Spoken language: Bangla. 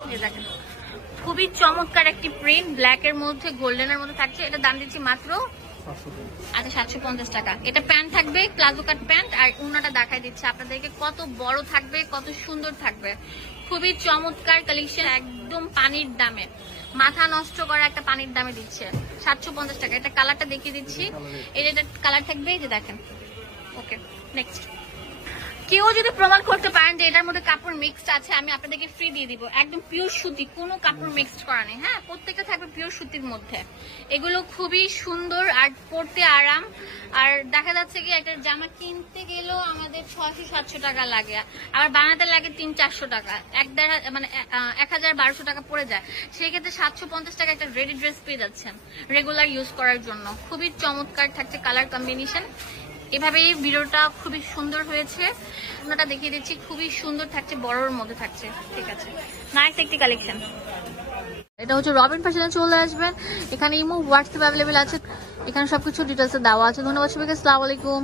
দেখেন খুবই চমৎকার একটি প্রিন্ট, ব্ল্যাক এর মধ্যে গোল্ডেনের মধ্যে থাকছে। এটা দাম দিচ্ছি মাত্র আচ্ছা 750 টাকা। এটা প্যান্ট থাকবে, প্লাজো কাট প্যান্ট, আর উন্নাটা দেখাই দিচ্ছে আপনাদেরকে কত বড় থাকবে, কত সুন্দর থাকবে। খুবই চমৎকার কালেকশন, একদম পানির দামে, মাথা নষ্ট করা একটা পানির দামে দিচ্ছে 750 টাকা। এটা কালারটা দেখিয়ে দিচ্ছি, এটা কালার থাকবে, এই যে দেখেন। ওকে নেক্সট, কেউ যদি প্রমাণ করতে পারেন যে এটার মধ্যে কাপড় মিক্সড আছে, আমি আপনাদেরকে ফ্রি দিয়ে দিব। একদম পিওর সুতি, কোনো কাপড় মিক্সড করা নেই। হ্যাঁ, প্রত্যেকটা থাকবে পিওর সুতির মধ্যে। এগুলো খুবই সুন্দর আর পরতে আরাম। আর দেখা যাচ্ছে কি একটা জামা কিনতে গেলেও আমাদের 600-700 টাকা লাগে, আবার বানাতে লাগে 300-400 টাকা, 1000-1200 টাকা পড়ে যায়। সেই ক্ষেত্রে 750 টাকা একটা রেডি ড্রেস পেয়ে যাচ্ছেন রেগুলার ইউজ করার জন্য। খুবই চমৎকার থাকছে কালার কম্বিনেশন। এভাবেই ভিডিওটা খুবই সুন্দর হয়েছে। ওনাটা দেখিয়ে দিচ্ছি, খুবই সুন্দর থাকছে, বড়র মধ্যে থাকছে। ঠিক আছে, নাইস একটি কালেকশন। এটা হচ্ছে রবিন ফ্যাশনে চলে আসবেন, এখানে ইমো হোয়াটসঅ্যাপ অ্যাভেলেবেল আছে, এখানে সবকিছু ডিটেলসে দেওয়া আছে। ধন্যবাদ সবাইকে, আসসালামু আলাইকুম।